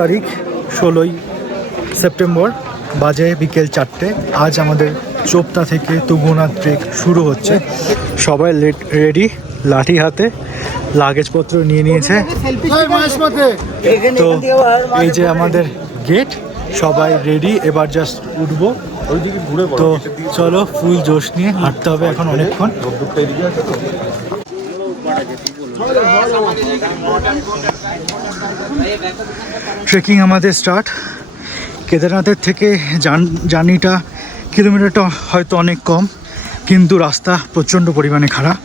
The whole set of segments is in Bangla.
তারিখ 16ই সেপ্টেম্বর, বাজে বিকেল 4টে। আজ আমাদের চোপতা থেকে তুঙ্গনাথ ট্রেক শুরু হচ্ছে। সবাই রেডি, লাঠি হাতে, লাগেজপত্র নিয়ে নিয়েছে। তো এই যে আমাদের গেট, সবাই রেডি, এবার জাস্ট উঠবো। তো চলো, ফুল জোশ নিয়ে হাঁটতে হবে এখন অনেকক্ষণ। ট্রেকিং আমাদের স্টার্ট। কেদারনাথের থেকে জার্নিটা কিলোমিটারটা হয়তো অনেক কম, কিন্তু রাস্তা প্রচণ্ড পরিমাণে খারাপ।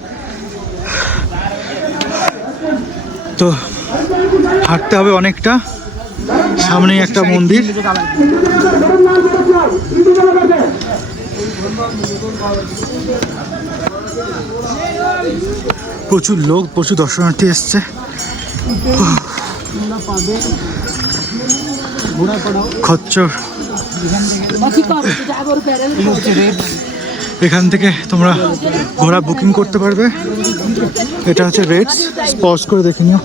তো হাঁটতে হবে অনেকটা। সামনেই একটা মন্দির। প্রচুর লোক, প্রচুর দর্শনার্থী এসছে। খচ্চর, এখান থেকে তোমরা ঘোড়া বুকিং করতে পারবে। এটা হচ্ছে রেটস, পজ করে দেখে নিও।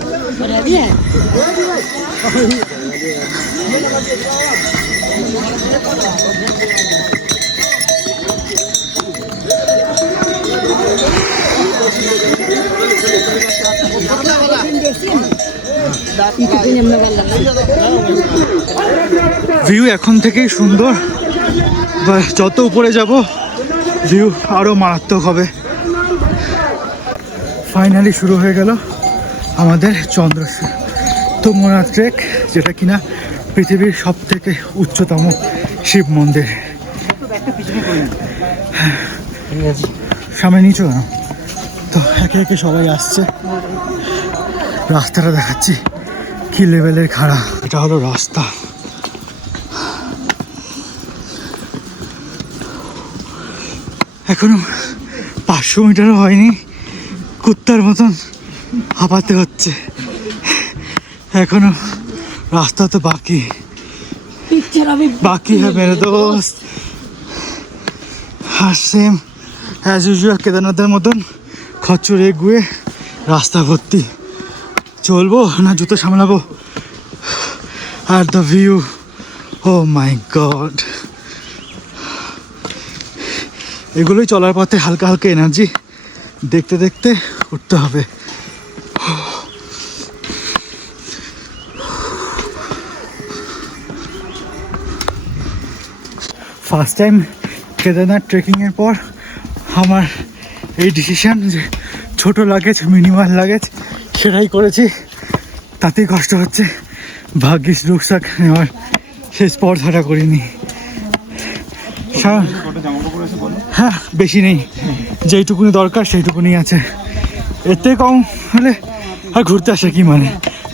ভিউ এখন থেকেই সুন্দর, যত উপরে যাব ভিউ আরো মারাত্মক হবে। ফাইনালি শুরু হয়ে গেল আমাদের তুঙ্গনাথ ট্রেক, যেটা কিনা পৃথিবীর সব থেকে উচ্চতম শিব মন্দির। সামনে নিচু না তো, একে একে সবাই আসছে। রাস্তাটা দেখাচ্ছি কি লেভেলের খারাপ। এটা হলো রাস্তা। এখনো 500 মিটারও হয়নি, কুত্তার মতন হাঁপাতে হচ্ছে। এখনো রাস্তা তো বাকি হ্যাঁ মেরে দোস্ত। আর সেম অ্যাজ ইউজুয়াল কেদারনাথের মতন খচ্চর এগুয়ে রাস্তা ভর্তি। চলবো না জুতো সামলাবো? আর the view, oh my god. এগুলোই চলার পথে হালকা হালকা এনার্জি দেখতে দেখতে উঠতে হবে। ফার্স্ট টাইম কেদারনাথ ট্রেকিংয়ের পর আমার এই ডিসিশান যে ছোট লাগেজ, মিনিমাল লাগেজ সেটাই করেছি। তাতেই কষ্ট হচ্ছে। ভাগ্যিস রুকসাক নেওয়ার সেই স্পট হাঁটা করিনি। হ্যাঁ, বেশি নেই, যেইটুকুনি দরকার সেইটুকুনি আছে। এতে কম হলে আর ঘুরতে আসে কি মানে,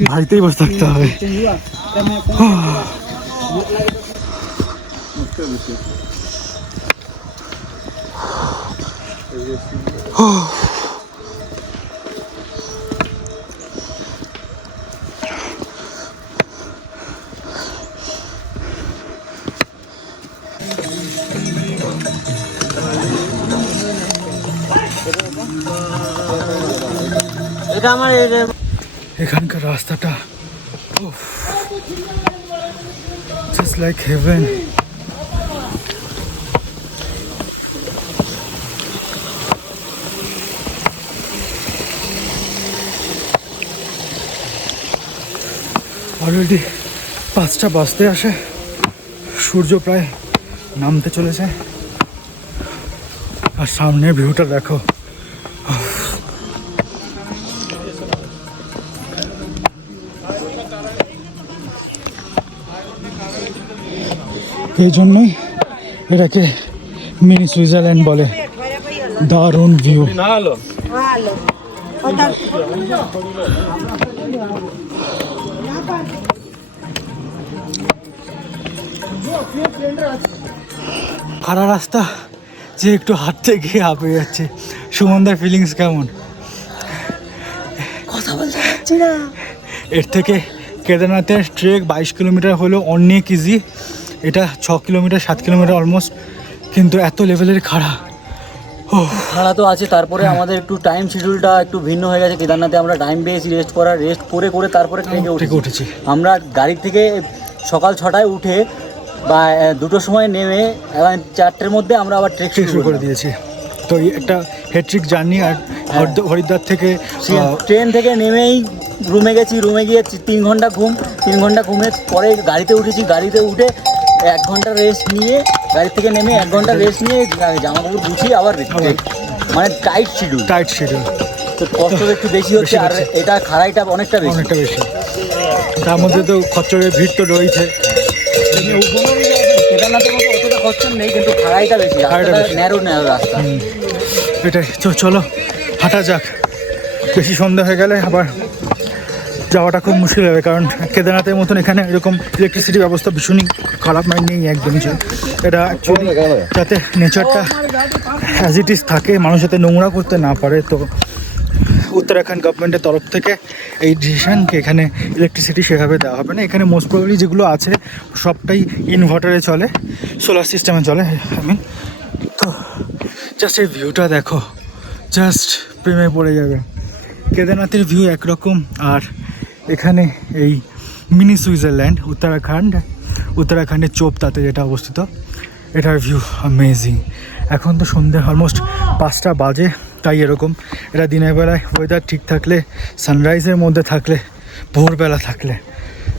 বাড়িতেই বসে থাকতে হবে। এখানকার রাস্তাটা জাস্ট লাইক হেভেন। অলরেডি 5টা বাজতে আসে, সূর্য প্রায় নামতে চলেছে। আর সামনের ভিউটা দেখো, এই জন্যই এটাকে মিনি সুইজারল্যান্ড বলে। দারুণ ভিউ। খারাপ রাস্তা যে একটু হাঁটতে গিয়ে হাঁপিয়ে যাচ্ছে। সুমনদার ফিলিংস কেমন? কথা বলতে পারছি না। এর থেকে কেদারনাথের ট্রেক 22 কিলোমিটার হলেও অনেক ইজি, এটা 6 কিলোমিটার 7 কিলোমিটার অলমোস্ট, কিন্তু এত লেভেলের খাড়া। খাড়া তো আছে, তারপরে আমাদের একটু টাইম শিডিউলটা একটু ভিন্ন হয়ে গেছে। কেদারনাথে আমরা টাইম পেয়েছি রেস্ট করে তারপরে ট্রেকে উঠেছি। আমরা গাড়ি থেকে সকাল 6টায় উঠে বা 2টোর সময় নেমে 4টের মধ্যে আমরা আবার ট্রেক শুরু করে দিয়েছি। তো একটা হেট্রিক জার্নি। আর হরিদ্বার থেকে ট্রেন থেকে নেমেই রুমে গেছি, রুমে গিয়ে 3 ঘন্টা ঘুমের পরে গাড়িতে উঠেছি। গাড়িতে উঠে 1 ঘন্টা রেস্ট নিয়ে, গাড়ি থেকে নেমে 1 ঘন্টা রেস্ট নিয়ে জামা কাপড় গুছিয়ে আবার মানে টাইট শিডিউল। তো কষ্ট একটু বেশি হচ্ছে, আর এটা খাড়াইটা অনেকটা বেশি। তার মধ্যে তো খচ্চরের ভিড় তো রয়েছে। কেদারনাথের মতো অতটা খচ্চর নেই, কিন্তু খাড়াইটা বেশি, ন্যারো রাস্তা। এটাই তো, চলো হাঁটা যাক। বেশি সন্ধ্যা হয়ে গেলে আবার যাওয়াটা খুব মুশকিল হবে, কারণ কেদারনাথের মতন এখানে এরকম ইলেকট্রিসিটি ব্যবস্থা ভীষণই খারাপ, নেই একদমই। এটা অ্যাকচুয়ালি যাতে নেচারটা অ্যাজ ইট ইজ থাকে, মানুষ যাতে নোংরা করতে না পারে। তো উত্তরাখণ্ড গভর্নমেন্টের তরফ থেকে এই ডিসিশনকে এখানে ইলেকট্রিসিটি সেভাবে দেওয়া হবে না। এখানে মোস্ট প্রবলি যেগুলো আছে সবটাই ইনভার্টারে চলে, সোলার সিস্টেমে চলে। তো জাস্ট এই ভিউটা দেখো, জাস্ট প্রেমে পড়ে যাবে। কেদারনাথের ভিউ একরকম, আর এখানে এই মিনি সুইজারল্যান্ড উত্তরাখণ্ডের চোপতাতে যেটা অবস্থিত, এটার ভিউ অ্যামেজিং। এখন তো সন্ধ্যে অলমোস্ট 5টা বাজে, তাই এরকম। এটা দিনের বেলায় ওয়েদার ঠিক থাকলে, সানরাইজের মধ্যে থাকলে, ভোরবেলা থাকলে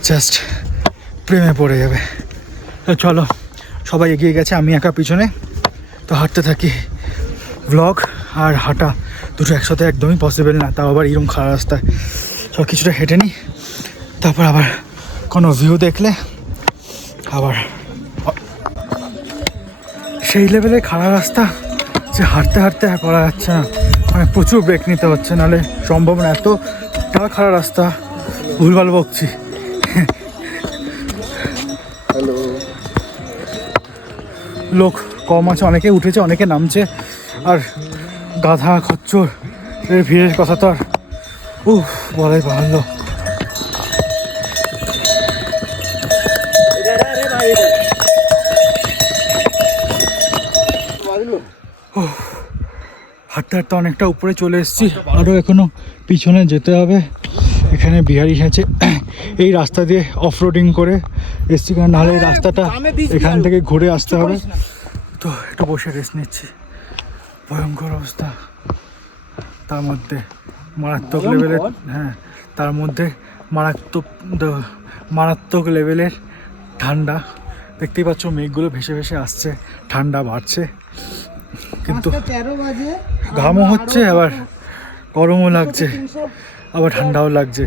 জাস্ট প্রেমে পড়ে যাবে। তো চলো, সবাই এগিয়ে গেছে, আমি একা পিছনে। তো হাঁটতে থাকি। ব্লগ আর হাঁটা দুটো একসাথে একদমই পসিবল না, তাও আবার এরকম খারাপ রাস্তায়। সব কিছুটা হেঁটে নিই, তারপর আবার কোনো ভিউ দেখলে আবার সেই লেভেলে খারাপ রাস্তা যে হাঁটতে আর করা যাচ্ছে না, মানে প্রচুর ব্রেক নিতে হচ্ছে, নাহলে সম্ভব না। এতটা খারাপ রাস্তা, ভুলভাল বকছি। লোক কম আছে, অনেকে উঠেছে, অনেকে নামছে, আর গাধা খচ্চর এর ভিড়ের কথা তো আর বলাই বাহুল্য। হাঁটতে হাঁটতে অনেকটা উপরে চলে এসেছি, আরও এখনো পিছনে যেতে হবে। এখানে বিহারি আছে, এই রাস্তা দিয়ে অফরোডিং করে এসছি, কারণ নাহলে এই রাস্তাটা এখান থেকে ঘুরে আসতে হবে। তো একটু বসে রেস্ট নিচ্ছি। ভয়ঙ্কর অবস্থা, তার মধ্যে মারাত্মক লেভেলের, তার মধ্যে মারাত্মক লেভেলের ঠান্ডা। দেখতেই পাচ্ছ মেঘগুলো ভেসে ভেসে আসছে, ঠান্ডা বাড়ছে, কিন্তু ঘামও হচ্ছে, আবার গরমও লাগছে, আবার ঠান্ডাও লাগছে,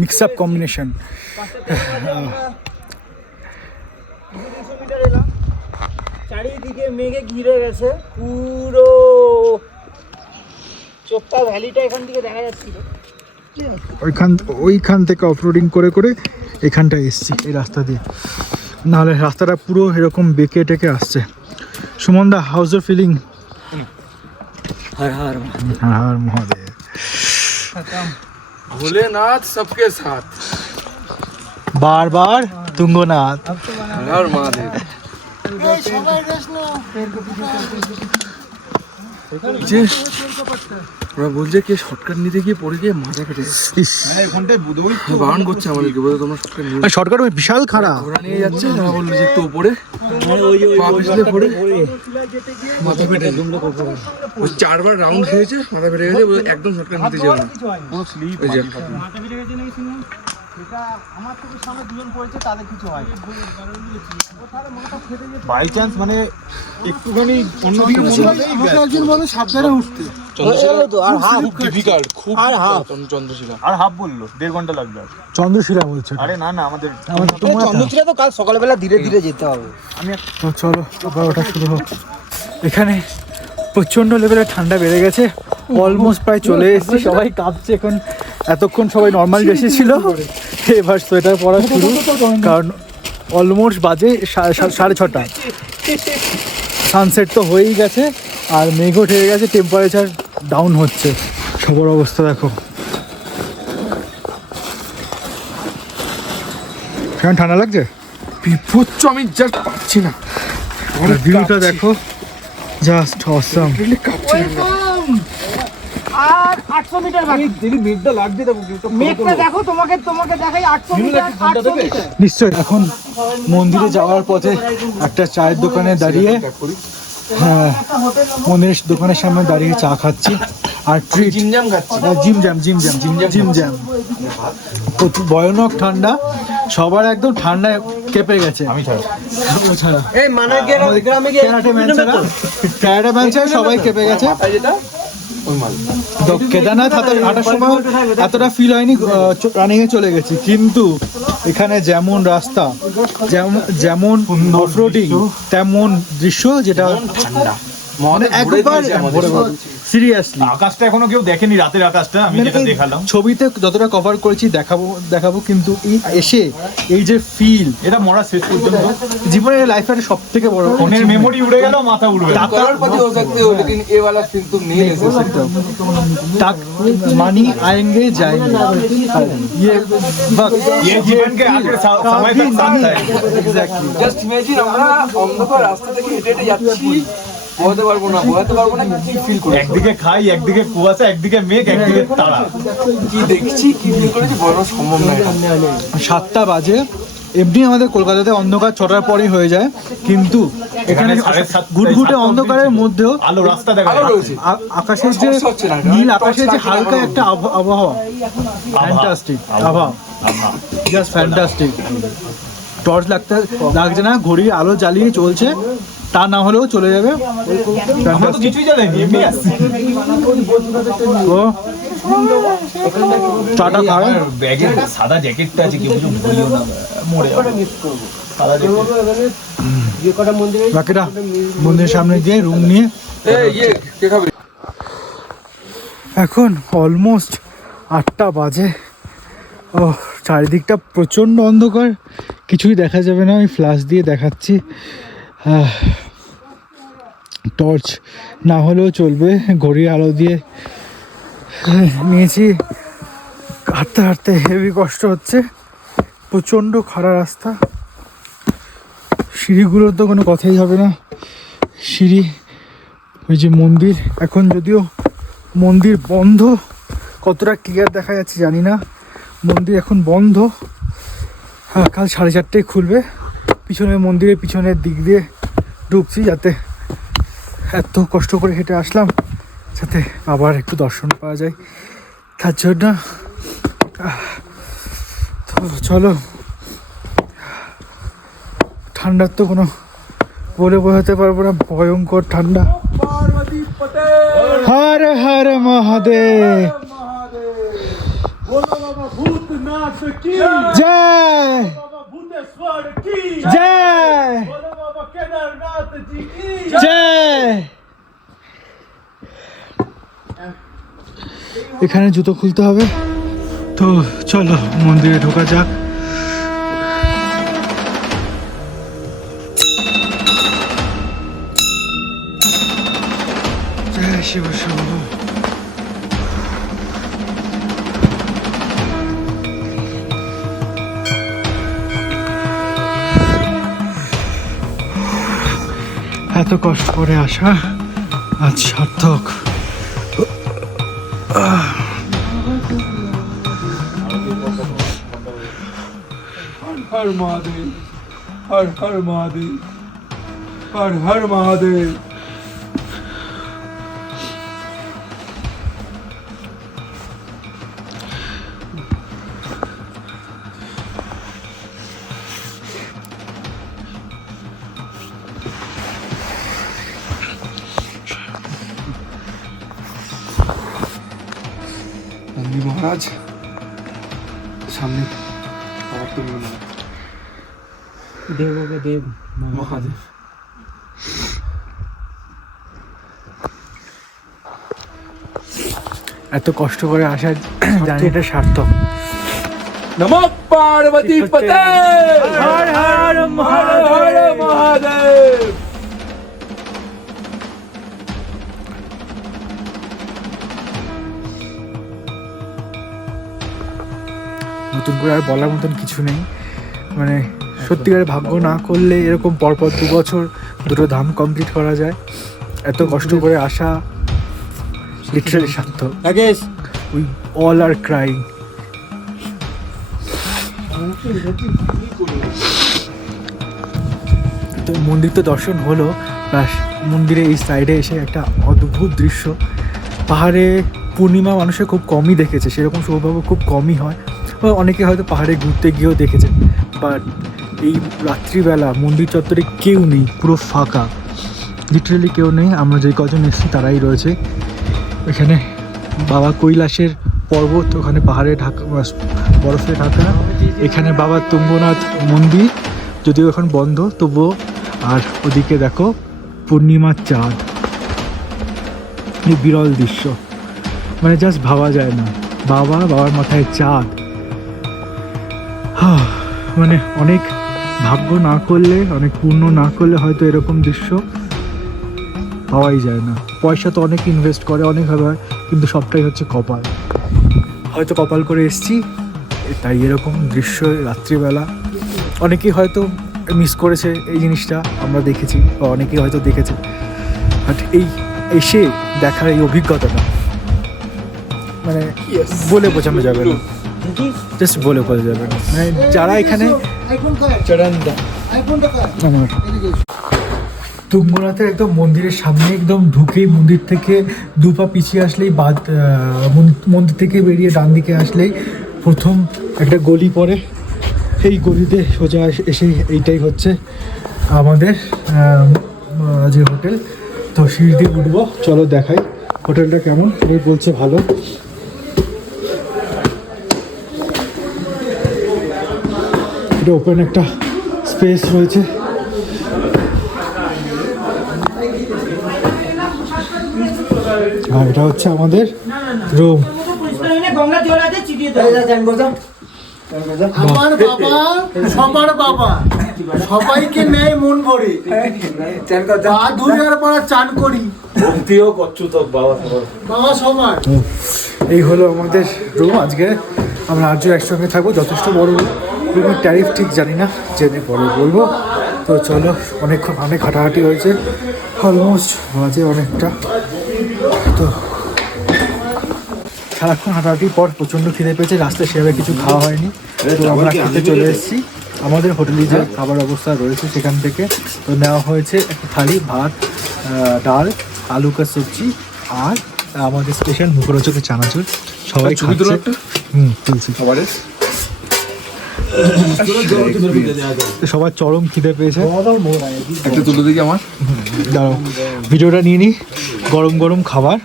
মিক্স আপ কম্বিনেশন। চারিদিকে মেঘে ঘিরে গেছে, পুরো চোপতা ভ্যালিটা এখান থেকে দেখা যাচ্ছিল। ওইখান থেকে অফরোডিং করে এখানটায় এসছি এই রাস্তা দিয়ে, নাহলে রাস্তাটা পুরো এরকম বেঁকে টেকে আসছে। সুমন দা, house your feeling? Har Har Mahadev. Bholenath सबके साथ, बार बार तुंगनाथ। हर महादेव। যে ওরা বলছে কি শর্টকাট নিতে গিয়ে পড়ে গিয়ে মাথা ফেটে বারণ করছে আমাদেরকে, বলতে তোমরা শর্টকাট নিয়ে, শর্টকাট বিশাল খারাপ। ওরা নিয়ে যাচ্ছে, ওরা বললো যে একটু উপরে পা পিছলে পড়ে মাথা ফেটে, ওই 4বার রাউন্ড খেয়েছে, মাথা ফেটে গেছে, একদম শর্টকাট নিতে যাবে না, পুরো স্লিপ হয়ে যায়। বাই চান্স মানে একটুখানি অন্যদিকে সাবধানে উঠতে, আর হাফ বললো 1.5 ঘন্টা লাগবে। চন্দ্রশিলা বলছে। আরে না আমাদের চন্দ্রচিরা তো কাল সকালবেলা ধীরে ধীরে যেতে হবে। তো চলো আবার ওটা শুরু হোক। এখানে প্রচণ্ড লেভেলের ঠান্ডা বেড়ে গেছে, অলমোস্ট প্রায় চলে এসেছি। সবাই কাঁপছে এখন, এতক্ষণ সবাই নর্মাল ড্রেসে ছিল, এবার সোয়েটার পরা শুরু, কারণ অলমোস্ট বাজে 6:30। সানসেট তো হয়েই গেছে, আর মেঘও ঠেকে গেছে, টেম্পারেচার ডাউন হচ্ছে, সবার অবস্থা দেখো। কেমন ঠান্ডা লাগছে? বিভৎস, আমি জাস্ট পাচ্ছি না। ভিউটা দেখো, জাস্ট অসাম। কাঁপছে না। আর 800 মিটার বাকি। যদি মেঘটা লাগছে দেখো, মেঘটা দেখো, তোমাকে দেখাই 800 মিটার, 800 মিটার। নিশ্চয়ই। এখন মন্দিরে যাওয়ার পথে একটা চায়ের দোকানে দাঁড়িয়ে, হ্যাঁ, মন্দিরের দোকানের সামনে দাঁড়িয়ে চা খাচ্ছি আর ট্রিট। জিমজাম খাচ্ছি। Gym jam. ভয়ানক ঠান্ডা, সবার একদম ঠান্ডায় কেঁপে গেছে। আমি ছাড়া এই মানে গ্রামে গিয়ে ক্যারাটে ম্যান ছাড়া সবাই কেঁপে গেছে। তো কেদারনাথ হাঁটার সময় এতটা ফিল হয়নি, রানিং এ চলে গেছি, কিন্তু এখানে যেমন রাস্তা, যেমন অফরোডিং, তেমন দৃশ্য, যেটা ঠান্ডা মানে একবার সিরিয়াসলি। আকাশটা এখনো কেউ দেখেনি, রাতের আকাশটা আমি যেটা দেখালাম ছবিতে যতটা কভার করেছি দেখাবো, কিন্তু এই এসে এই যে ফিল, এটা মরা শেষ পর্যন্ত জীবনের লাইফের সব থেকে বড় ফোনের মেমোরি উড়ে গেল, মাথা উড়বে না। মানি आएंगे जाएंगे, ये वक्त ये जीवन के आगे समय तक साथ है। एग्जैक्टली। জাস্ট ইমাজিন, আমরা অন্ধকার রাস্তা থেকে হেঁটে হেঁটে যাচ্ছি, বোঝাতে পারবো না কি ফিল করি, একদিকে খাই, একদিকে কুয়াশা, একদিকে মেঘ, একদিকে তারা। কি দেখছি, কি ফিল করেছি বলানো সম্ভব নয়। 7টা বাজে। এমনি আমাদের কলকাতাতে অন্ধকার 6টার পরেই হয়ে যায়, কিন্তু এখানে 7:30 ঘুটঘুটে অন্ধকারের মধ্যেও আলো রাস্তা দেখা আলো যায়। রয়েছে। আকাশের যে সমস্যা হচ্ছে না, নীল টর্চ আকাশের যে লাগছে না, হালকা আলো একটা আবহাওয়া, ফ্যান্টাস্টিক আবহাওয়া, জাস্ট ফ্যান্টাস্টিক। টর্চ লাগছে না, ঘড়ির আলো জ্বালিয়ে চলছে, তা না হলেও চলে যাবে। আমরা তো কিছুই জানি, এমনি আসছি। ও চাটা খাবে, আমার ব্যাগে সাদা জ্যাকেটটা আছে, কেউ কিছু বলিও না, মরে যাবে। সাদা জ্যাকেট। বাকিরা মন্দিরের সামনে দিয়ে রুম নিয়ে কে খাবে? এখন অলমোস্ট 8টা বাজে। ও চারিদিকটা প্রচণ্ড অন্ধকার, কিছুই দেখা যাবে না। আমি ফ্ল্যাশ দিয়ে দেখাচ্ছি, টর্চ না হলেও চলবে, ঘড়ির আলো দিয়ে নিয়েছি। হাঁটতে হাঁটতে হেভি কষ্ট হচ্ছে, প্রচণ্ড খাড়া রাস্তা। সিঁড়িগুলোর তো কোনো কথাই হবে না, সিঁড়ি। ওই যে মন্দির, এখন যদিও মন্দির বন্ধ, কতটা ক্লিয়ার দেখা যাচ্ছে জানি না, মন্দির এখন বন্ধ। হ্যাঁ, কাল 4:30টায় খুলবে। পিছনের মন্দিরের পিছনের দিক দিয়ে ঢুকছি, যাতে এত কষ্ট করে হেঁটে আসলাম, যাতে আবার একটু দর্শন পাওয়া যায়, তার জন্য। তো চলো, ঠান্ডার তো কোনো বলে বোঝাতে পারবো না, ভয়ঙ্কর ঠান্ডা। হর হর মহাদেব, জয় জয় জয়। এখানে জুতো খুলতে হবে, তো চলো মন্দিরে ঢোকা যাক। জয় শিব শম্ভু। এত কষ্ট করে আসা আজ সার্থক। হর মহাদেব, হর হর মহাদেব, হর হর মহাদেব। নন্দী মহারাজ সামনে, দেব মহাদেব। এত কষ্ট করে আসা জানি এটা সার্থক। নমঃ পার্বতী পতে, হর হর মহাদেব। নতুন করে আর বলার মতন কিছু নেই। মানে সত্যিকারের ভাগ্য না করলে এরকম পরপর 2 বছর দুটো ধাম কমপ্লিট করা যায়। এত কষ্ট করে আসা লিটারালি সার্থক। We all are crying. তো মন্দির তো দর্শন হলো, প্লাস মন্দিরে এই সাইডে এসে একটা অদ্ভুত দৃশ্য। পাহাড়ে পূর্ণিমা মানুষের খুব কমই দেখেছে, সেরকম সৌভাগ্য খুব কমই হয়। বা অনেকে হয়তো পাহাড়ে ঘুরতে গিয়েও দেখেছে, বাট এই রাত্রিবেলা মন্দির চত্বরে কেউ নেই, পুরো ফাঁকা, লিটারেলি কেউ নেই। আমরা যে কজন এসেছি তারাই রয়েছে এখানে। বাবা কৈলাসের পর্বত, ওখানে পাহাড়ে ঢাকা, বরফে ঢাকা। এখানে বাবা তুঙ্গনাথ মন্দির, যদিও এখন বন্ধ তবুও। আর ওদিকে দেখো পূর্ণিমার চাঁদ, এই বিরল দৃশ্য, মানে জাস্ট ভাবা যায় না। বাবার মাথায় চাঁদ, মানে অনেক ভাগ্য না করলে, অনেক পূর্ণ না করলে হয়তো এরকম দৃশ্য পাওয়াই যায় না। পয়সা তো অনেক ইনভেস্ট করে, অনেকভাবে হয়, কিন্তু সবটাই হচ্ছে কপাল। হয়তো কপাল করে এসছি, তাই এরকম দৃশ্য রাত্রিবেলা। অনেকেই হয়তো মিস করেছে এই জিনিসটা, আমরা দেখেছি, বা অনেকেই হয়তো দেখেছে। বাট এই এসে দেখার এই অভিজ্ঞতাটা মানে বলে বোঝানো যাবে না, জাস্ট বলে বোঝা যাবে না। মানে যারা এখানে আমার তুঙ্গনাথের একদম মন্দিরের সামনে একদম ঢুকেই, মন্দির থেকে 2 পা পিছিয়ে আসলেই মন্দির থেকে বেরিয়ে ডান দিকে আসলেই প্রথম একটা গলি পড়ে। এই গলিতে সোজা এসে এইটাই হচ্ছে আমাদের যে হোটেল। তো সিঁড়ি দিয়ে উঠবো, চলো দেখাই হোটেলটা কেমন। সবাই বলছে ভালো। এটা ওপেন একটা স্পেস রয়েছে। আর এটা হচ্ছে আমাদের রুম। গঙ্গা জল আছে, চিটিয়ে দাও। আমার বাবা সবার বাবা, সবাইকে নেই মন ভরে, পা ধুই আর পড়া চান করি, বাবা সবার। এই হলো আমাদের রুম। আজকে আমরা 8 জন একসঙ্গে থাকবো, যথেষ্ট বড় রুম। রুমের ট্যারিফ ঠিক জানি না, জেনে পরে বলবো। তো চলো, অনেক হাঁটাহাঁটি হয়েছে, অলমোস্ট বাজে অনেকটা। তো সারাক্ষণ হাঁটাহাঁটির পর প্রচণ্ড খিদে পেয়েছে, রাস্তায় সেভাবে কিছু খাওয়া হয়নি। তো আমরা খেতে চলে এসেছি আমাদের হোটেলে যে খাবার অবস্থা রয়েছে সেখান থেকে। তো নেওয়া হয়েছে একটা থালি, ভাত, ডাল, আলু কা সবজি, আর আমাদের স্পেশাল মুখরোচকের চানাচুর। সবাই খাচ্ছে। তুলছি। সবার চরম খিদে পেয়েছে। একটু তুলে দিই আমার, দাঁড়াও ভিডিওটা নিয়ে নিই। গরম গরম খাবার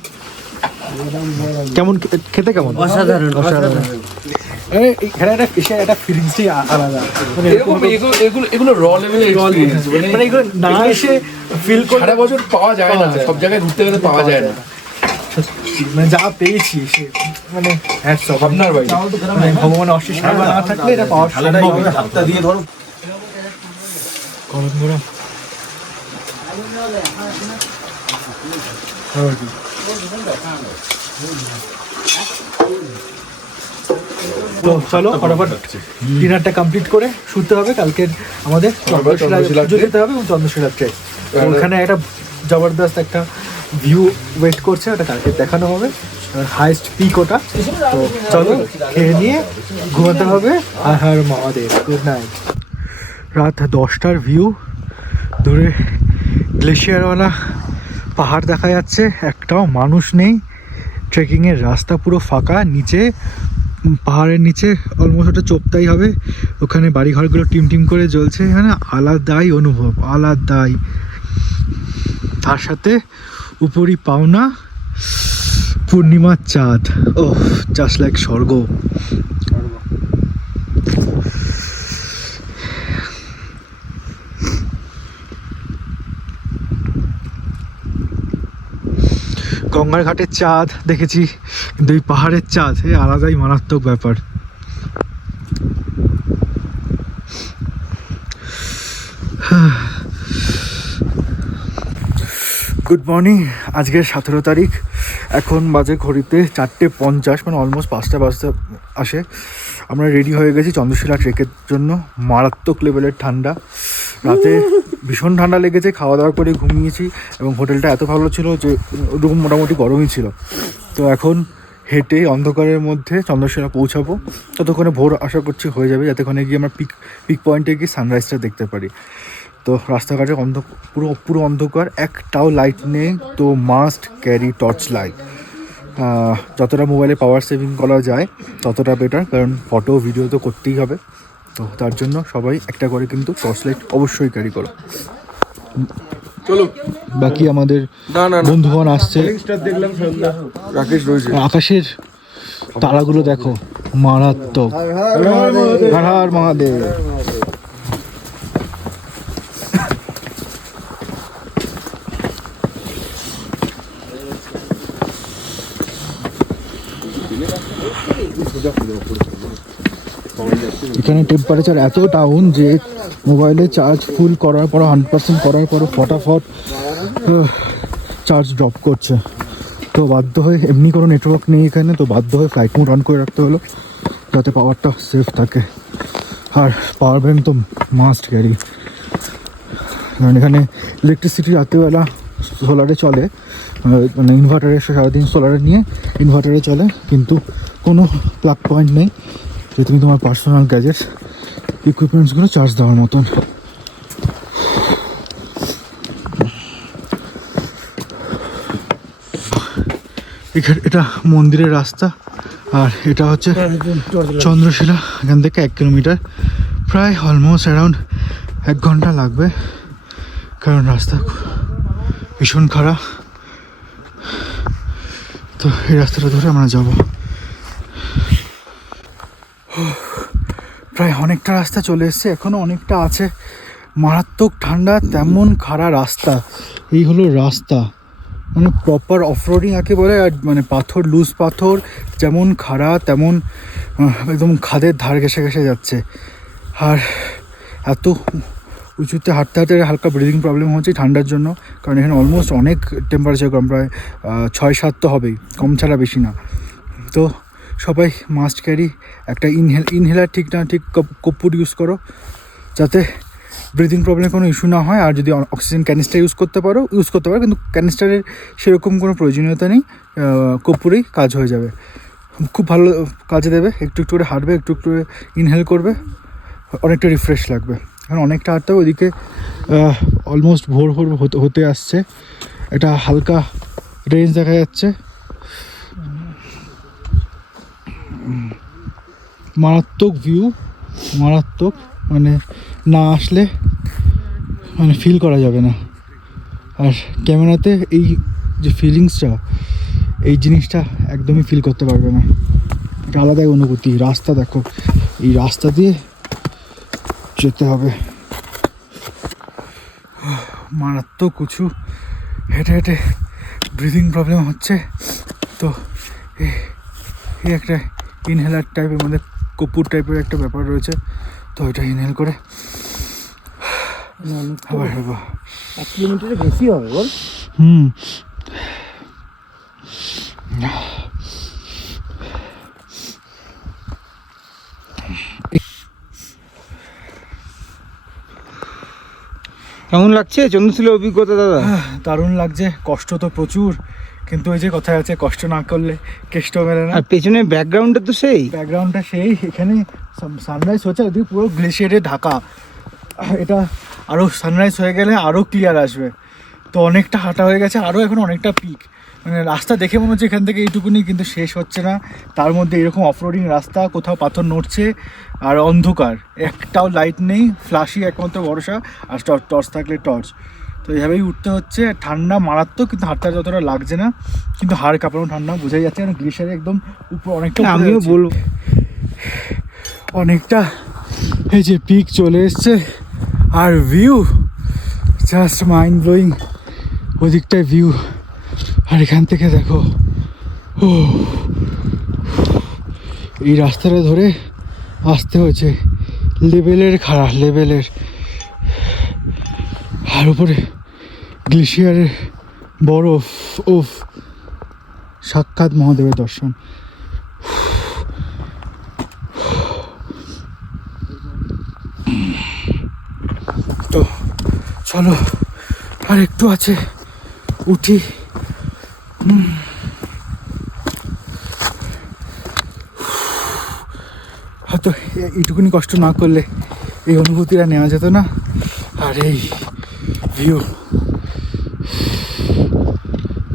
কেমন খেতে, কেমন? অসাধারণ। এখানে একটা ফিলিংসই আলাদা। মানে এগুলো র লেভেলের মানে এগুলো না এসে ফিল করে সারা বছর পাওয়া যায় না, সব জায়গায় ঘুরতে গেলে পাওয়া যায় না। মানে যা পেয়েছি সে মানে আপনার ভাই ভগবানের অশেষ কৃপা না থাকলে এটা পাওয়া সম্ভব না। হাতটা দিয়ে ধরো। গরম গরম তো চলো ফটাফট ডিনারটা কমপ্লিট করে শুতে হবে। কালকে আমাদের চন্দ্রশিলা পুজো যেতে হবে এবং চন্দ্রশিলা ট্রেক, ওখানে একটা জবরদস্ত একটা ভিউ ওয়েট করছে, ওটা কালকে দেখানো হবে, হাইস্ট পিক ওটা। তো চলো খেয়ে নিয়ে ঘুমাতে হবে। আর হর মহাদেব, গুড নাইট। রাত 10টার ভিউ, দূরে গ্লেশিয়ারওয়ালা পাহাড় দেখা যাচ্ছে, একটাও মানুষ নেই। ট্রেকিংয়ের রাস্তা পুরো ফাঁকা, নিচে পাহাড়ের নিচে অলমোস্ট ওটা চোপতাই হবে, ওখানে বাড়িঘরগুলো টিম টিম করে জ্বলছে। এখানে আলাদাই অনুভব, আলাদাই। তার সাথে উপরই পাওনা পূর্ণিমার চাঁদ, ও জাস্ট লাইক স্বর্গ। গঙ্গার ঘাটের চাঁদ দেখেছি, কিন্তু এই পাহাড়ের চাঁদ এ আলাদাই মারাত্মক ব্যাপার। Good morning. আজকের 17 তারিখ, এখন বাজে ঘড়িতে 4:50, মানে অলমোস্ট 5টা বাজতে আসে। আমরা রেডি হয়ে গেছি চন্দ্রশিলা ট্রেকের জন্য। মারাত্মক লেভেলের ঠান্ডা, রাতে ভীষণ ঠান্ডা লেগেছে, খাওয়া দাওয়া করে ঘুমিয়েছি এবং হোটেলটা এত ভালো ছিল যে রুম মোটামুটি গরমই ছিল। তো এখন হেঁটে অন্ধকারের মধ্যে চন্দ্রশিলা পৌঁছাবো, ততক্ষণে ভোর আশা করছি হয়ে যাবে, যাতেক্ষণে গিয়ে আমরা পিক পয়েন্টে গিয়ে সানরাইজটা দেখতে পারি। তো রাস্তাঘাটে পুরো অন্ধকার, একটাও লাইট নেই। তো মাস্ট ক্যারি টর্চ লাইট। যতটা মোবাইলে পাওয়ার সেভিং করা যায় ততটা বেটার, কারণ ফটো ভিডিও তো করতেই হবে। তো তার জন্য সবাই একটা করে কিন্তু টর্চ লাইট অবশ্যই ক্যারি করো। চলো, বাকি আমাদের বন্ধুগণ আসছে। রাকেশ রয়েছে। আকাশের তারাগুলো দেখো, মারাত্মক। হর হর মহাদেব। এখানে টেম্পারেচার এত ডাউন যে মোবাইলে চার্জ ফুল করার পর 100% করার পর ফটাফট চার্জ ড্রপ করছে। তো বাধ্য হয়ে, এমনি কোনো নেটওয়ার্ক নেই এখানে, তো বাধ্য হয়ে ফ্লাইট মোড অন করে রাখতে হলো যাতে পাওয়ারটা সেফ থাকে। আর পাওয়ার ব্যাঙ্ক তো মাস্ট ক্যারি, কারণ এখানে ইলেকট্রিসিটি রাত্রিবেলা সোলারে চলে, মানে ইনভার্টারে সারাদিন সোলারে নিয়ে ইনভার্টারে চলে, কিন্তু কোনো প্লাগ পয়েন্ট নেই যে তুমি তোমার পার্সোনাল গ্যাজেটস ইকুইপমেন্টসগুলো চার্জ দেওয়ার মতন। এটা মন্দিরের রাস্তা, আর এটা হচ্ছে চন্দ্রশিলা। এখান থেকে 1 কিলোমিটার, প্রায় অলমোস্ট অ্যারাউন্ড 1 ঘন্টা লাগবে, কারণ রাস্তা ভীষণ খারাপ। তো এই রাস্তাটা ধরে আমরা যাব। প্রায় অনেকটা রাস্তা চলে এসছে, এখনও অনেকটা আছে। মারাত্মক ঠান্ডা, তেমন খাড়া রাস্তা। এই হলো রাস্তা, মানে প্রপার অফরোডিং একে বলে। আর মানে পাথর, লুজ পাথর, যেমন খাড়া তেমন একদম খাদের ধার ঘেসে ঘেসে যাচ্ছে। আর এত উঁচুতে হাঁটতে হাঁটতে হালকা ব্রিদিং প্রবলেম হচ্ছে ঠান্ডার জন্য, কারণ এখানে অলমোস্ট অনেক টেম্পারেচার কম, প্রায় 6-7 তো হবেই, কম ছাড়া বেশি না। তো সবাই মাস্ট ক্যারি একটা ইনহেলার, ঠিক কর্পূর ইউজ করো যাতে ব্রিদিং প্রবলেমের কোনো ইস্যু না হয়। আর যদি অক্সিজেন ক্যানিস্টার ইউজ করতে পারো, কিন্তু ক্যানিস্টারের সেরকম কোনো প্রয়োজনীয়তা নেই, কর্পূরেই কাজ হয়ে যাবে, খুব ভালো কাজে দেবে। একটু একটু করে হাঁটবে, একটু একটু করে ইনহেল করবে, অনেকটা রিফ্রেশ লাগবে। এখন অনেকটা হাঁটতে হবে। ওদিকে অলমোস্ট ভোর হতে আসছে, এটা হালকা রেঞ্জ দেখা যাচ্ছে। মারাত্মক ভিউ, মারাত্মক, মানে না আসলে মানে ফিল করা যাবে না। আর ক্যামেরাতে এই যে ফিলিংসটা, এই জিনিসটা একদমই ফিল করতে পারবে না, এটা আলাদাই অনুভূতি। রাস্তা দেখো, এই রাস্তা দিয়ে যেতে হবে। মারাত্মক উঁচু, হেঁটে হেঁটে ব্রিদিং প্রবলেম হচ্ছে। তো এই একটা ইনহেলার টাইপের মধ্যে কর্পূর টাইপের একটা ব্যাপার রয়েছে, তো এটা ইনহেল করে আবার হবো। 1 কিলোমিটারের বেশি হবে বল। কেমন লাগছে চন্দ্রশিলার অভিজ্ঞতা দাদা? দারুণ লাগছে, কষ্ট তো প্রচুর, কিন্তু ওই যে কথা আছে, কষ্ট না করলে কেষ্ট মেলে না। আর পেছনে ব্যাকগ্রাউন্ডটা তো সেই, ব্যাকগ্রাউন্ডটা সেই। এখানে সানরাইজ হচ্ছে, ওদিকে পুরো গ্লেশিয়ারে ঢাকা। এটা আরও সানরাইজ হয়ে গেলে আরও ক্লিয়ার আসবে। তো অনেকটা হাঁটা হয়ে গেছে, আরও এখন অনেকটা পিক, মানে রাস্তা দেখে মনে হচ্ছে এখান থেকে এইটুকুনি, কিন্তু শেষ হচ্ছে না। তার মধ্যে এরকম অফরোডিং রাস্তা, কোথাও পাথর নড়ছে, আর অন্ধকার, একটাও লাইট নেই, ফ্ল্যাশই একমাত্র ভরসা, আর টর্চ থাকলে টর্চ। তো এইভাবেই উঠতে হচ্ছে। ঠান্ডা মারাত্মক, কিন্তু হাঁটতে যতটা লাগছে না, কিন্তু হাড় কাঁপানো ঠান্ডা বোঝাই যাচ্ছে, কারণ গ্লেশিয়ারে একদম উপর অনেকটা। আমিও বলবো অনেকটা এই যে পিক চলে এসছে, আর ভিউ জাস্ট মাইন্ড ব্লোয়িং। ওদিকটায় ভিউ, আর এখান থেকে দেখো, ও এই রাস্তাটা ধরে আসতে হয়েছে, লেভেলের খারাপ, লেভেলের। আর উপরে গ্লেশিয়ারের বরফ, উফ, সাক্ষাৎ মহাদেবের দর্শন। তো চলো আর একটু আছে, উঠি। হয়তো এইটুকুনি কষ্ট না করলে এই অনুভূতিটা নেওয়া যেত না। আর এই ভিউ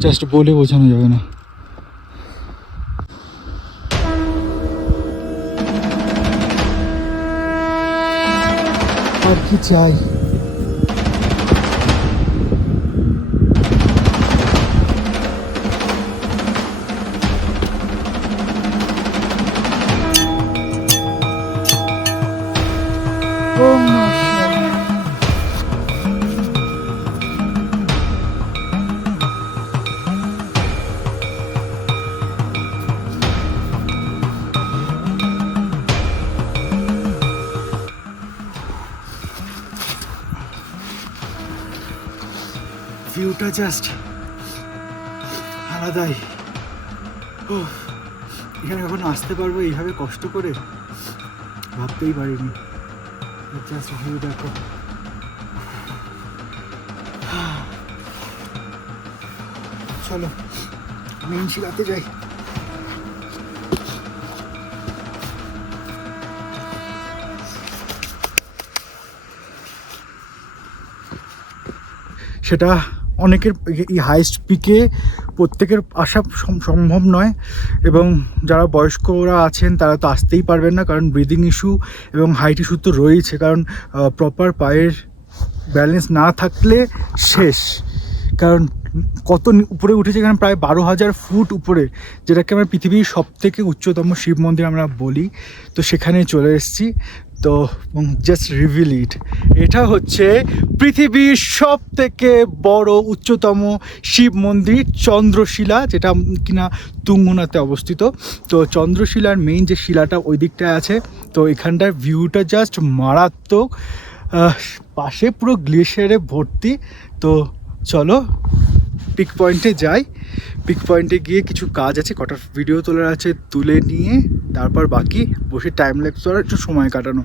জাস্ট বলে বোঝানো যাবে না। আর কি চাই? ভিউটা জাস্ট আলাদাই। এখানে কখন আসতে পারবো এইভাবে কষ্ট করে, ভাবতেই পারিনি। জাস্ট ভিউ দেখো। চলো মেইন শিলাতে যাই। সেটা অনেকের এই হাইস্ট পিকে প্রত্যেকের আসা সম্ভব নয়, এবং যারা বয়স্করা আছেন তারা তো আসতেই পারবেন না, কারণ ব্রিদিং ইস্যু এবং হাইট ইস্যু তো রয়েছে। কারণ প্রপার পায়ের ব্যালেন্স না থাকলে শেষ। কারণ কত উপরে উঠেছে, এখানে প্রায় 12,000 ফুট উপরে, যেটাকে আমরা পৃথিবীর সবথেকে উচ্চতম শিব মন্দির আমরা বলি। তো সেখানে চলে এসেছি। তো জাস্ট রিভিল ইট, এটা হচ্ছে পৃথিবীর সব থেকে বড় উচ্চতম শিব মন্দির চন্দ্রশিলা, যেটা কিনা তুঙ্গনাথে অবস্থিত। তো চন্দ্রশিলার মেইন যে শিলাটা ওই দিকটায় আছে। তো এখানটার ভিউটা জাস্ট মারাত্মক, পাশে পুরো গ্লেশিয়ারে ভর্তি। তো চলো পিক পয়েন্টে যাই। পিক পয়েন্টে গিয়ে কিছু কাজ আছে, কটা ভিডিও তোলার আছে, তুলে নিয়ে তারপর বাকি বসে টাইম ল্যাপস করার একটু সময় কাটানো।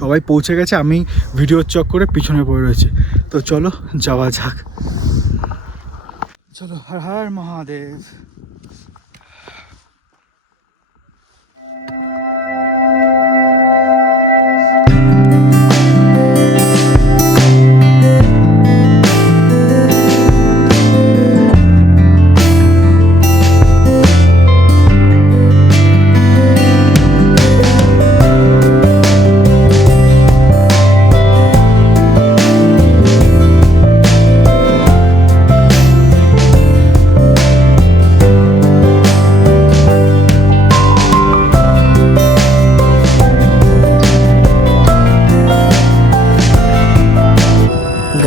সবাই পৌঁছে গেছে, আমি ভিডিওর চক্করে পিছনে পড়ে রয়েছে। তো চলো যাওয়া যাক। চলো, হর হর মহাদেব।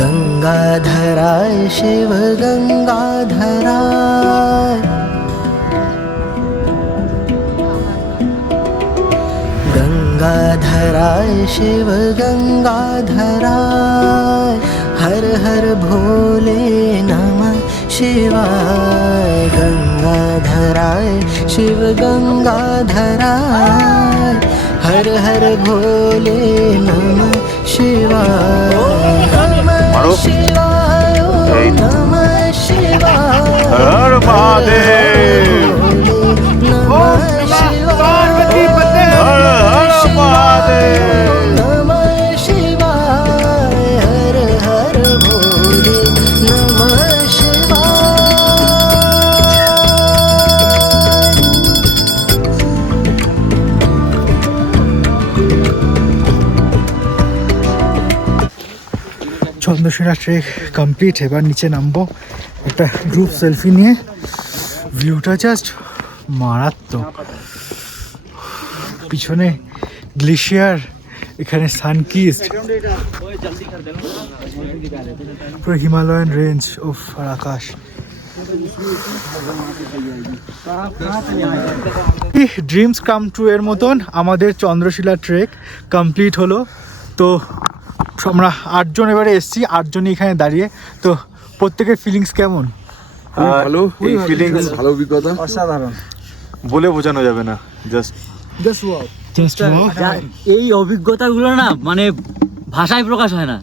गंगाधराय शिव गंगाधराय, गंगाधराय शिव गंगाधराय, हर हर भोले नमः शिवाय। गंगाधराय शिव गंगाधराय, हर हर भोले नमः शिवाय। नमः शिवाय, नमः शिवाय, हर महादेव, नमः शिवाय, हर हर महादेव, नमः शिवाय, हर हर भोले नमः চন্দ্রশিলা ট্রেক কমপ্লিট। এবার নিচে নামবো একটা গ্রুপ সেলফি নিয়ে। ভিউটা জাস্ট মারাত্মক, পিছনে গ্লেশিয়ার, এখানে সানকিস্ট, পুরো হিমালয়ান রেঞ্জ, ওফ, আর আকাশ। ড্রিমস কাম ট্রু এর মতন আমাদের চন্দ্রশিলা ট্রেক কমপ্লিট হলো। তো আমরা 8 জন এবারে এসছি, 8 জনই এখানে দাঁড়িয়ে। তো প্রত্যেকের ফিলিংস কেমন? খুবই ভালো, এই ফিলিংস ভালো অভিজ্ঞতা। অসাধারণ। বলে বোঝানো যাবে না, জাস্ট এই অভিজ্ঞতাগুলো না মানে ভাষায় প্রকাশ হয় না।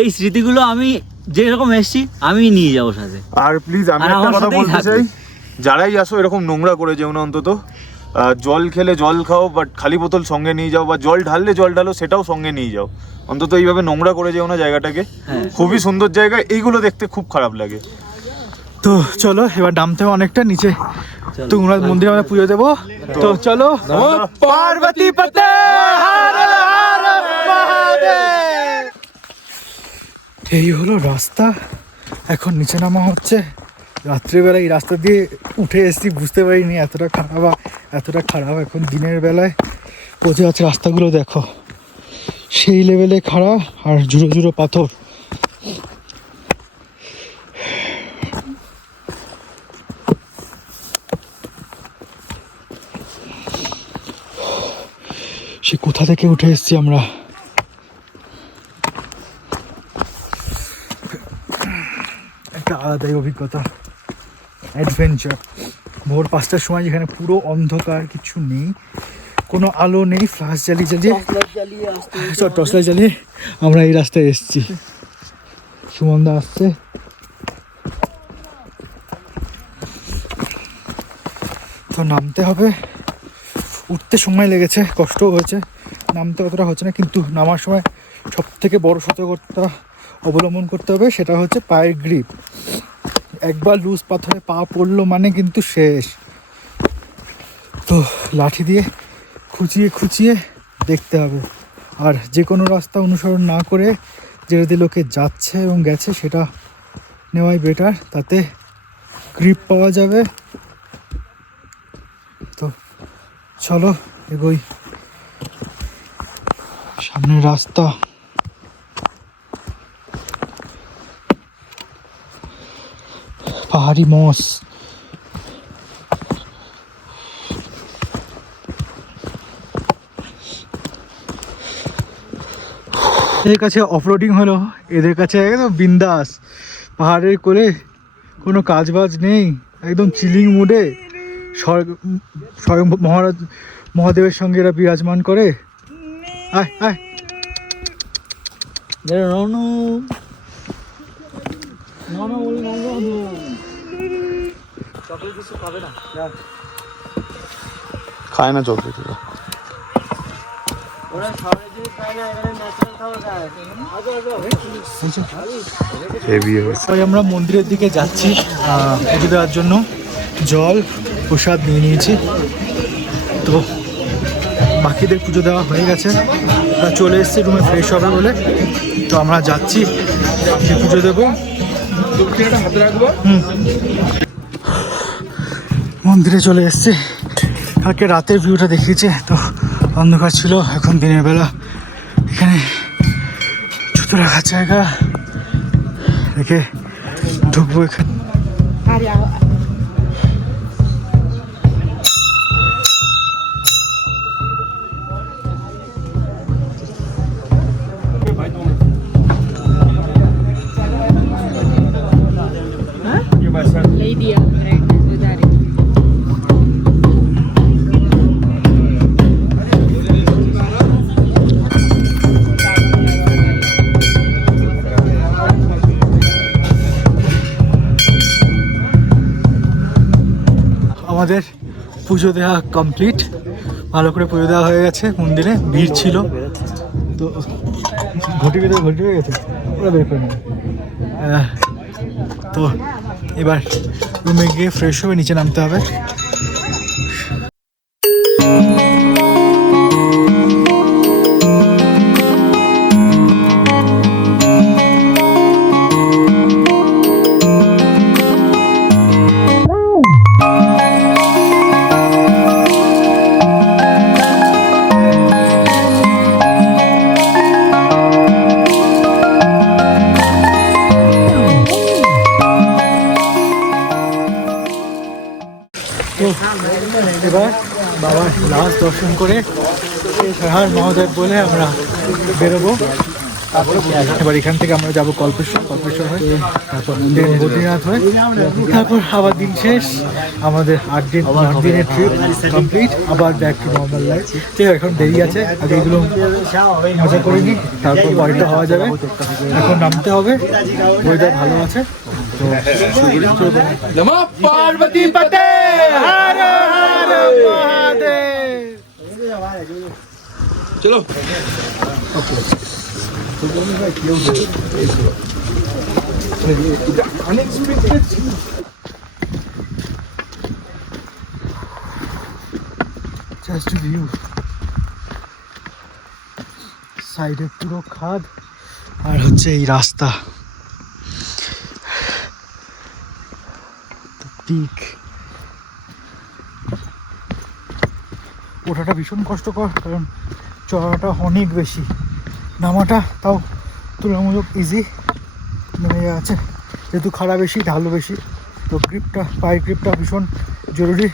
এই স্মৃতিগুলো আমি যেরকম এসেছি আমি নিয়ে যাবো সাথে। আর প্লিজ আমি আর একটা আমার কথা সাথেই বলতে থাকবে। চাই, যারাই আসো এরকম নোংরা করে যেও না অন্তত। জল খেলে জল খাও, বাট খালি বোতল সঙ্গে নিয়ে যাও, বা জল ঢাললে জল ঢালো, সেটাও সঙ্গে নিয়ে যাও। অন্তত এইভাবে নোংরা করে যেও না জায়গাটাকে। খুবই সুন্দর জায়গা, এইগুলো দেখতে খুব খারাপ লাগে। তো চলো এবার নামতে হবে অনেকটা নিচে, তুঙ্গনাথ মন্দিরে আমরা পুজো দেবো। তো চলো, পার্বতী পতে হর হর মহাদেব। এই হলো রাস্তা, এখন নিচে নামা হচ্ছে। রাত্রিবেলা এই রাস্তা দিয়ে উঠে এসেছি, বুঝতে পারিনি এতটা খারাপ। এখন দিনের বেলায় বোঝা যাচ্ছে রাস্তাগুলো দেখো সেই লেভেলে খারাপ, আর ঝুড়ো ঝুড়ো পাথর। সে কোথা থেকে উঠে এসেছি আমরা। একটা আলাদাই অভিজ্ঞতা, অ্যাডভেঞ্চার। ভোর 5টার সময় যেখানে পুরো অন্ধকার, কিছু নেই, কোনো আলো নেই, ফ্ল্যাশ জ্বালিয়ে টর্চ লাইট জ্বালিয়ে আমরা এই রাস্তায় এসেছি। সুমনদা আসছে। তো নামতে হবে, উঠতে সময় লেগেছে, কষ্টও হয়েছে, নামতে অতটা হচ্ছে না। কিন্তু নামার সময় সব থেকে বড় সতর্কতা অবলম্বন করতে হবে, সেটা হচ্ছে পায়ের গ্রিপ। একবার লুজ পাথরে পা পড়লো মানে কিন্তু শেষ। তো লাঠি দিয়ে খুঁচিয়ে দেখতে হবে। আর যে কোনো রাস্তা অনুসরণ না করে যেতে লোকে যাচ্ছে এবং গেছে সেটা নেওয়াই বেটার, তাতে গ্রিপ পাওয়া যাবে। তো চলো এগোই, সামনের রাস্তা। পাহাড়ি মোষ। এদের কাছে অফরোডিং হলো, এদের কাছে একদম বিন্দাস। পাহাড়ের কোলে কোনো কাজ বাজ নেই, একদম চিলিং মুডে স্বয়ং মহাদেবের সঙ্গে এরা বিরাজমান করে। আয় আয় খায় না চকলেট। আমরা মন্দিরের দিকে যাচ্ছি পুজো দেওয়ার জন্য। জল প্রসাদ নিয়ে নিয়েছি, তো বাকিদের পুজো দেওয়া হয়ে গেছে, চলে এসেছি রুমে ফ্রেশ হবে বলে। তো আমরা যাচ্ছি পুজো দেবো। মন্দিরে চলে এসেছি। কালকে রাতের ভিউটা দেখিয়েছে, তো অন্ধকার ছিল, এখন দিনের বেলা। এখানে জুতো রাখার জায়গা, রেখে ঢুকবো এখানে। আমাদের পুজো দেওয়া কমপ্লিট, ভালো করে পুজো দেওয়া হয়ে গেছে। মন্দিরে ভিড় ছিল, তো ঘটি হয়ে গেছে, ওরা বের করে নেবে। তো এবার রুমে গিয়ে ফ্রেশ হয়ে নিচে নামতে হবে। তো এবার বাবার লাস্ট দর্শন করে হর মহাদেব বলে আমরা বেরোবো। এবার এখান থেকে আমরা যাবো কল্পেশ্বর হয়ে, তারপর বদ্রীনাথ হয়ে, তারপর আবার দিন শেষ, আমাদের 8 দিনের ট্রিপ কমপ্লিট, আবার ব্যাক টু নর্মাল লাইফ। ঠিক আছে, এখন দেরি আছে, আর এইগুলো মজা করে নিই, তারপর পরেরটা হওয়া যাবে। এখন নামতে হবে, ওয়েদার ভালো আছে তো নমঃ পার্বতী পতে হর হর মহাদেব। চলো। জাস্ট ভিউ, সাইডে পুরো খাদ আর হচ্ছে এই রাস্তা, পিক। ওঠাটা ভীষণ কষ্টকর, কারণ চড়াটা অনেক বেশি, নামাটা তাও তুলনামূলক ইজি নেমে আছে, যেহেতু খাড়া বেশি, ঢালও বেশি, তো গ্রিপটা, পায়ের গ্রিপটা ভীষণ জরুরি,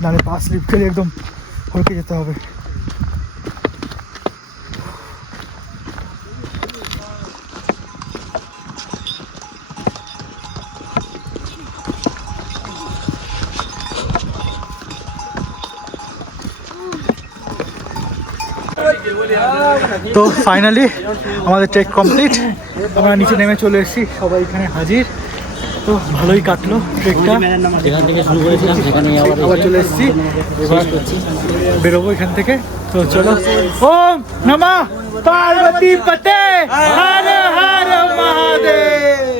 নাহলে পা স্লিপ খেলে একদম হলকে যেতে হবে। তো ফাইনালি আমাদের ট্রেক কমপ্লিট, আমরা নিচে নেমে চলে এসেছি, সবাই এখানে হাজির। তো ভালোই কাটলো ট্রেকটা, এখান থেকে শুরু করেছিলাম, সেখানে আবার চলে এসেছি, এবার বেরোবো এখান থেকে। তো চলো, ওম নমঃ পার্বতী পতে হর হর মহাদেব।